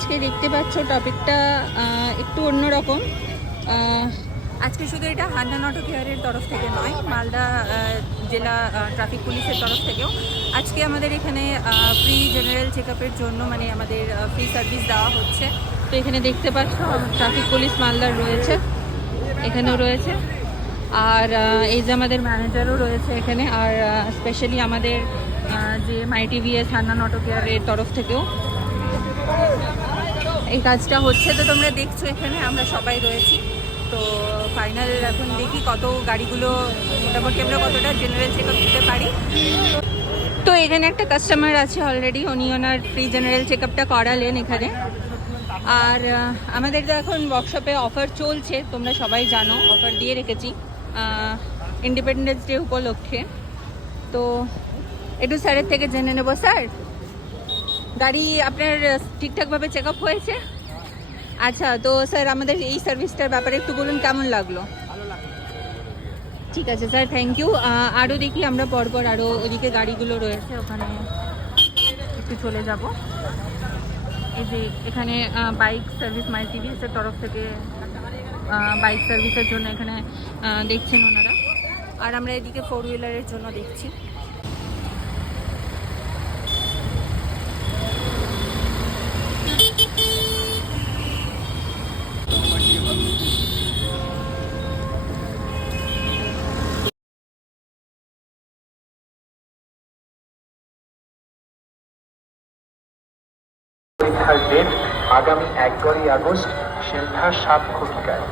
আজকে দেখতে পাচ্ছ টপিকটা একটু অন্যরকম। আজকে শুধু এটা হান্নান অটো কেয়ারের তরফ থেকে নয়, মালদা জেলা ট্রাফিক পুলিশের তরফ থেকেও আজকে আমাদের এখানে ফ্রি জেনারেল চেক আপের জন্য মানে আমাদের ফ্রি সার্ভিস দেওয়া হচ্ছে। তো এখানে দেখতে পাচ্ছ ট্রাফিক পুলিশ মালদার রয়েছে, এখানেও রয়েছে, আর এই যে আমাদের ম্যানেজারও রয়েছে এখানে, আর স্পেশালি আমাদের যে মাই টিভিএস হান্নান অটো কেয়ারের তরফ থেকেও এই কাজটা হচ্ছে। তো তোমরা দেখছো এখানে আমরা সবাই রয়েছি। তো ফাইনাল এখন দেখি কত গাড়িগুলো মোটামুটি আমরা কতটা জেনারেল চেক আপ দিতে পারি। তো এখানে একটা কাস্টমার আছে অলরেডি, উনি ওনার ফ্রি জেনারেল চেক আপটা করালেন এখানে। আর আমাদের তো এখন ওয়ার্কশপে অফার চলছে, তোমরা সবাই জানো, অফার দিয়ে রেখেছি ইন্ডিপেন্ডেন্স ডে উপলক্ষে। তো একটু স্যারের থেকে জেনে নেবো। স্যার, গাড়ি আপনার ঠিকঠাকভাবে চেক আপ হয়েছে? আচ্ছা, তো স্যার আমাদের এই সার্ভিসটার ব্যাপারে একটু বলুন, কেমন লাগলো? ঠিক আছে স্যার, থ্যাংক ইউ। আরও দেখি আমরা পরপর আরও ওদিকে গাড়িগুলো রয়েছে, ওখানে একটু চলে যাব। এই যে এখানে বাইক সার্ভিস মাই টিভিএসের তরফ থেকে বাইক সার্ভিসের জন্য এখানে দেখছেন ওনারা, আর আমরা এদিকে ফোর হুইলারের জন্য দেখছি। পরীক্ষার ডেট আগামী 11ই আগস্ট সন্ধ্যা 7 ঘটিকায়।